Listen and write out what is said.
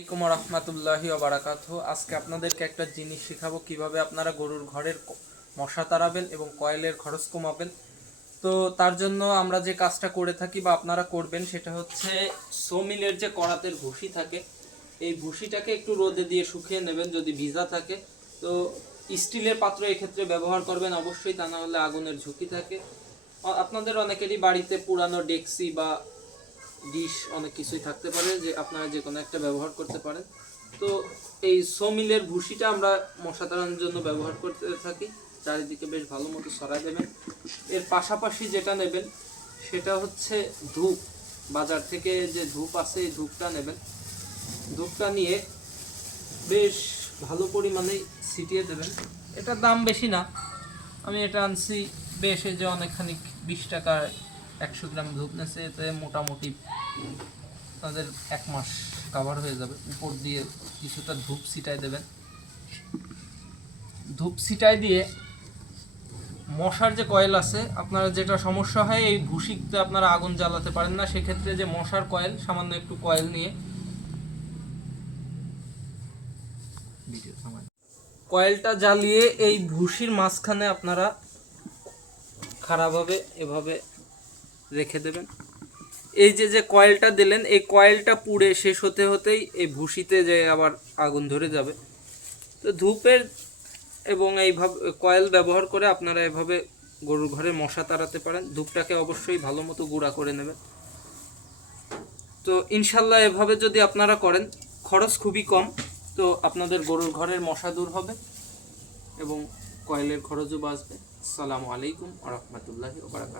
আসসালামু আলাইকুম রহমতুল্লাহি ওয়া বারাকাতুহু। আজকে আপনাদেরকে একটা জিনিস শেখাবো কিভাবে আপনারা গরুর ঘরের মশা তাড়াবেন এবং কয়েলের খরচ কমাবেন। তো তার জন্য আমরা যে কাজটা করে থাকি বা আপনারা করবেন সেটা হচ্ছে সোমিলের যে করাতের ভুসি থাকে, এই ভুসিটাকে একটু রোদে দিয়ে শুকিয়ে নেবেন। যদি ভিজা থাকে তো স্টিলের পাত্র এক্ষেত্রে ব্যবহার করবেন অবশ্যই, তা না হলে আগুনের ঝুঁকি থাকে। আপনাদের অনেকেরই বাড়িতে পুরানো ডেকসি বা ডিশ অনেক কিছুই থাকতে পারে, যে আপনারা যে কোনো একটা ব্যবহার করতে পারেন। তো এই সোমিলের ভুসিটা আমরা মশা তাড়ানোর জন্য ব্যবহার করতে থাকি। চারিদিকে বেশ ভালো মতো ছড়াই দেবেন। এর পাশাপাশি যেটা নেবেন সেটা হচ্ছে ধূপ। বাজার থেকে যে ধূপ আছে এই ধূপটা নেবেন। ধূপটা নিয়ে বেশ ভালো পরিমাণে ছিটিয়ে দেবেন। এটার দাম বেশি না, আমি এটা আনছি বেশ, এই যে অনেকখানি 20 টাকার 100 গ্রাম ধূপ নেছে। এতে মোটামুটি তাদের 1 মাস কাভার হয়ে যাবে। উপর দিয়ে কিছুটা ধূপ ছিটাই দেবেন। ধূপ ছিটাই দিয়ে মশার যে কয়েল আছে, আপনারা যেটা সমস্যা হয় এই ভুসিতে আপনারা আগুন জ্বালাতে পারেন না, সেক্ষেত্রে যে মশার কয়েল, সামান্য একটু কয়েল নিয়ে কয়েলটা জ্বালিয়ে এই ভুসির মাঝখানে আপনারা খাড়াভাবে এভাবে রেখে দেবেন। এই যে কয়েলটা দিলেন, এই কয়েলটা পুড়ে শেষ হতে হতেই এই ভুসিতে যে আবার আগুন ধরে যাবে। তো ধূপের এবং এইভাবে কয়েল ব্যবহার করে আপনারা এভাবে গরুর ঘরে মশা তাড়াতে পারেন। ধূপটাকে অবশ্যই ভালো মতো গুঁড়া করে নেবেন। তো ইনশাল্লাহ এভাবে যদি আপনারা করেন, খরচ খুবই কম। তো আপনাদের গরুর ঘরের মশা দূর হবে এবং কয়েলের খরচও বাঁচবে। আসসালামু আলাইকুম ওয়া রাহমাতুল্লাহি ওয়া বারাকাতুহু।